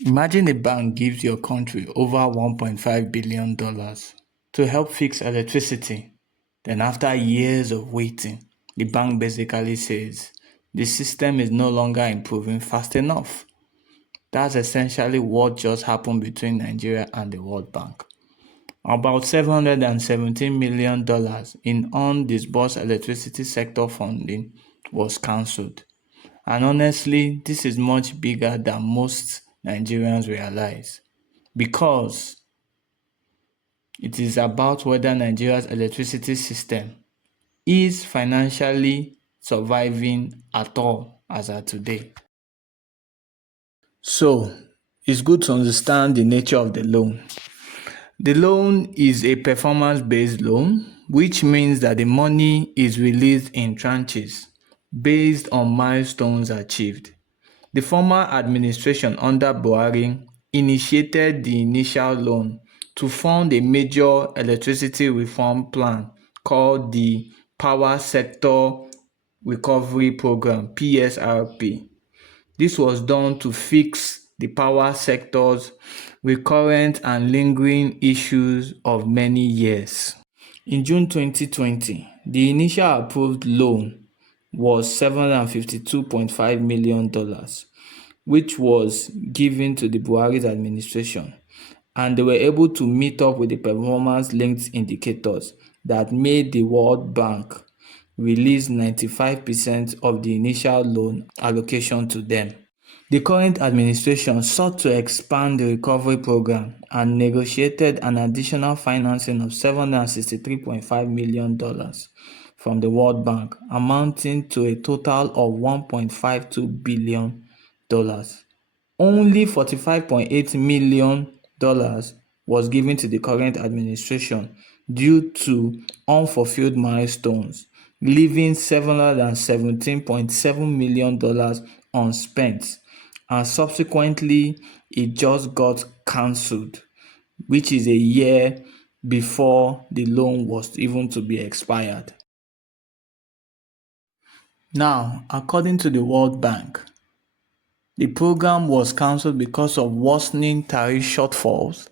Imagine a bank gives your country over $1.5 billion to help fix electricity. Then after years of waiting, the bank basically says the system is no longer improving fast enough. That's essentially what just happened between Nigeria and the World Bank. About $717 million in undisbursed electricity sector funding was cancelled. And honestly, this is much bigger than most Nigerians realize because it is about whether Nigeria's electricity system is financially surviving at all as of today. So, it's good to understand the nature of the loan. The loan is a performance-based loan, which means that the money is released in tranches based on milestones achieved. The former administration under Buhari initiated the initial loan to fund a major electricity reform plan called the Power Sector Recovery Program (PSRP). This was done to fix the power sector's recurrent and lingering issues of many years. In June 2020, the initial approved loan was $752.5 million, which was given to the Buhari's administration, and they were able to meet up with the performance-linked indicators that made the World Bank release 95% of the initial loan allocation to them. The current administration sought to expand the recovery program and negotiated an additional financing of $763.5 million from the World Bank, amounting to a total of $1.52 billion. Only $45.8 million was given to the current administration due to unfulfilled milestones, leaving $717.7 million unspent, and subsequently it just got cancelled, which is a year before the loan was even to be expired. Now, according to the World Bank, the program was cancelled because of worsening tariff shortfalls,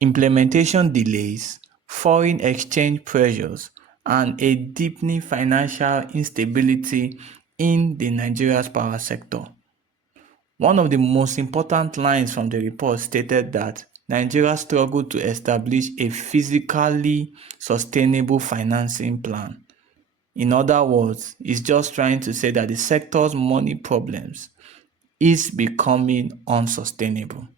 implementation delays, foreign exchange pressures, and a deepening financial instability in the Nigeria's power sector. One of the most important lines from the report stated that Nigeria struggled to establish a physically sustainable financing plan. In other words, it's just trying to say that the sector's money problems is becoming unsustainable.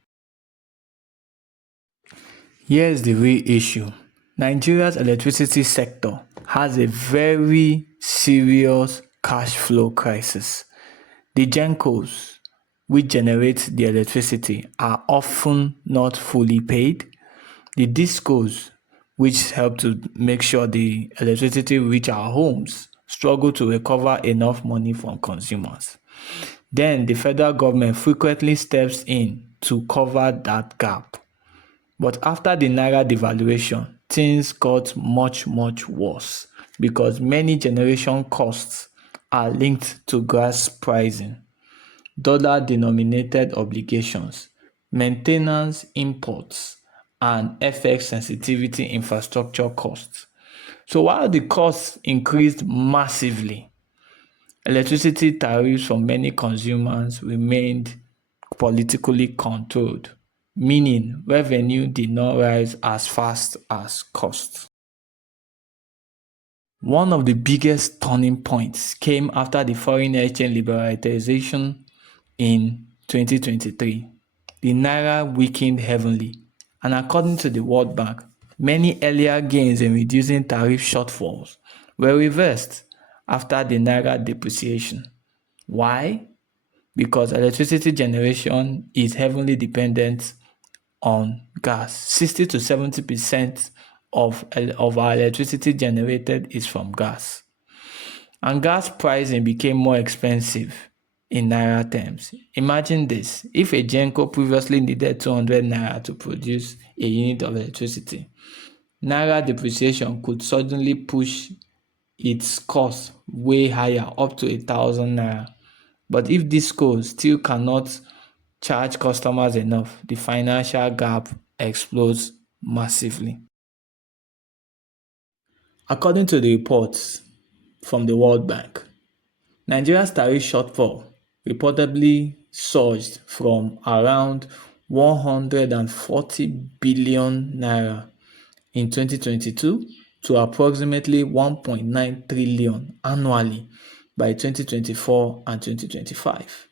Here's the real issue. Nigeria's electricity sector has a very serious cash flow crisis. The GENCOs, which generate the electricity, are often not fully paid. The DISCOs, which help to make sure the electricity reach our homes, struggle to recover enough money from consumers. Then the federal government frequently steps in to cover that gap. But after the naira devaluation, things got much worse because many generation costs are linked to gas pricing, dollar-denominated obligations, maintenance imports, and FX sensitivity infrastructure costs. So while the costs increased massively, electricity tariffs for many consumers remained politically controlled, meaning revenue did not rise as fast as costs. One of the biggest turning points came after the foreign exchange liberalization in 2023. The naira weakened heavily, and according to the World Bank, many earlier gains in reducing tariff shortfalls were reversed after the naira depreciation. Why? Because electricity generation is heavily dependent on gas. 60 to 70% of our electricity generated is from gas. And gas pricing became more expensive in naira terms. Imagine this: if a GENCO previously needed 200 naira to produce a unit of electricity, naira depreciation could suddenly push its cost way higher, up to 1,000 naira. But if DISCO still cannot charge customers enough, the financial gap explodes massively. According to the reports from the World Bank, Nigeria's tariff shortfall reportedly surged from around 140 billion naira in 2022 to approximately 1.9 trillion annually by 2024 and 2025.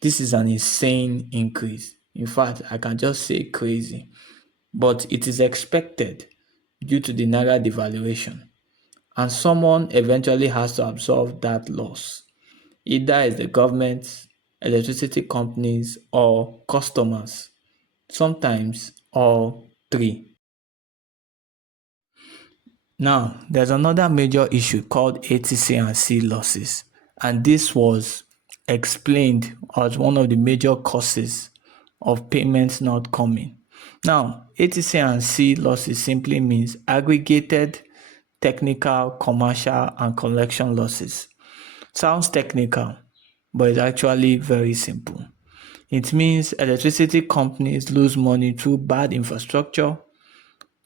This is an insane increase. In fact, I can just say crazy. But it is expected due to the naira devaluation. And someone eventually has to absorb that loss. Either it's the government, electricity companies, or customers. Sometimes all three. Now, there's another major issue called ATC&C losses, and this was explained as one of the major causes of payments not coming. Now, ATC&C losses simply means aggregated technical, commercial, and collection losses. Sounds technical, but it's actually very simple. It means electricity companies lose money through bad infrastructure,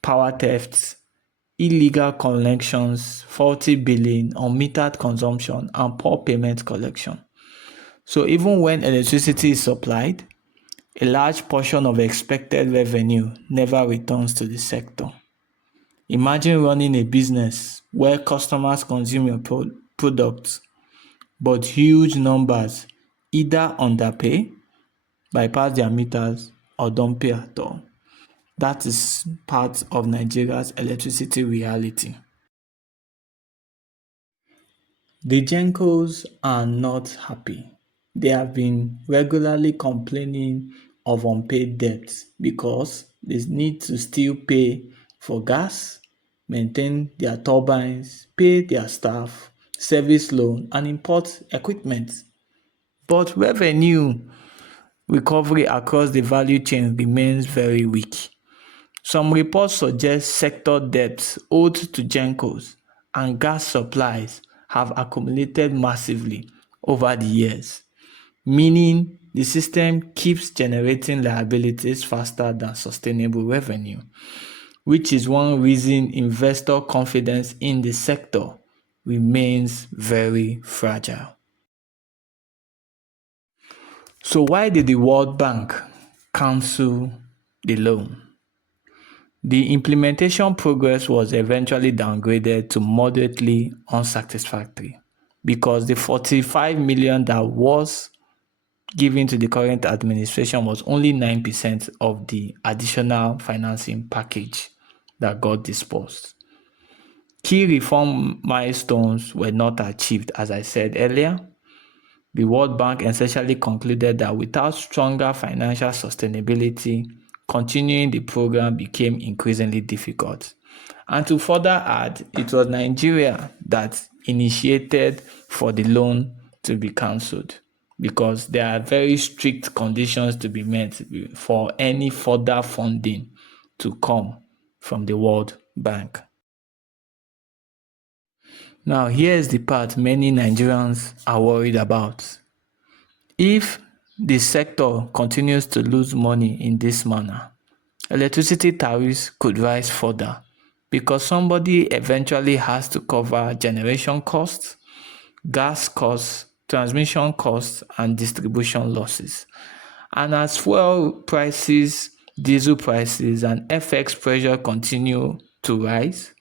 power thefts, illegal connections, faulty billing, unmetered consumption, and poor payment collection. So even when electricity is supplied, a large portion of expected revenue never returns to the sector. Imagine running a business where customers consume your products, but huge numbers either underpay, bypass their meters, or don't pay at all. That is part of Nigeria's electricity reality. The GENCOs are not happy. They have been regularly complaining of unpaid debts because they need to still pay for gas, maintain their turbines, pay their staff, service loan, and import equipment. But revenue recovery across the value chain remains very weak. Some reports suggest sector debts owed to GENCOs and gas supplies have accumulated massively over the years, meaning the system keeps generating liabilities faster than sustainable revenue, which is one reason investor confidence in the sector remains very fragile. So why did the World Bank cancel the loan? The implementation progress was eventually downgraded to moderately unsatisfactory because the 45 million that was given to the current administration was only 9% of the additional financing package that got disbursed. Key reform milestones were not achieved, as I said earlier. The World Bank essentially concluded that without stronger financial sustainability, continuing the program became increasingly difficult. And to further add, it was Nigeria that initiated for the loan to be cancelled because there are very strict conditions to be met for any further funding to come from the World Bank. Now, here's the part many Nigerians are worried about. If the sector continues to lose money in this manner, electricity tariffs could rise further because somebody eventually has to cover generation costs, gas costs, transmission costs, and distribution losses. And as fuel prices, diesel prices, and FX pressure continue to rise,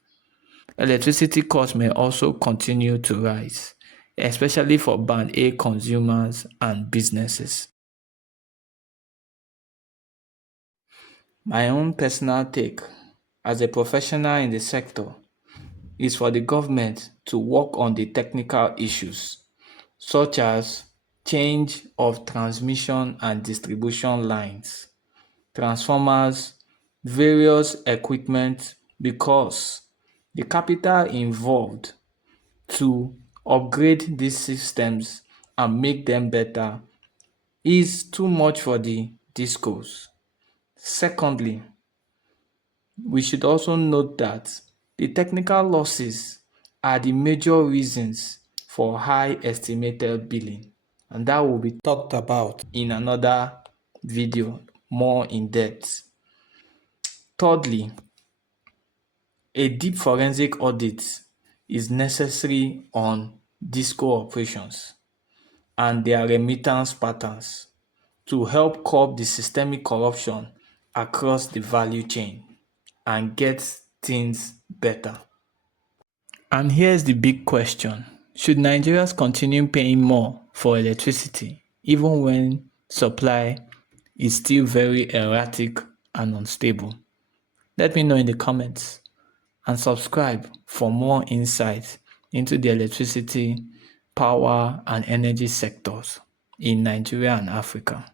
electricity costs may also continue to rise, especially for Band A consumers and businesses. My own personal take as a professional in the sector is for the government to work on the technical issues such as change of transmission and distribution lines, transformers, various equipment because the capital involved to upgrade these systems and make them better is too much for the discos. Secondly, we should also note that the technical losses are the major reasons for high estimated billing, and that will be talked about in another video more in depth. Thirdly, a deep forensic audit is necessary on disco operations and their remittance patterns to help curb the systemic corruption across the value chain and get things better. And here's the big question. Should Nigerians continue paying more for electricity even when supply is still very erratic and unstable? Let me know in the comments and subscribe for more insights into the electricity, power, and energy sectors in Nigeria and Africa.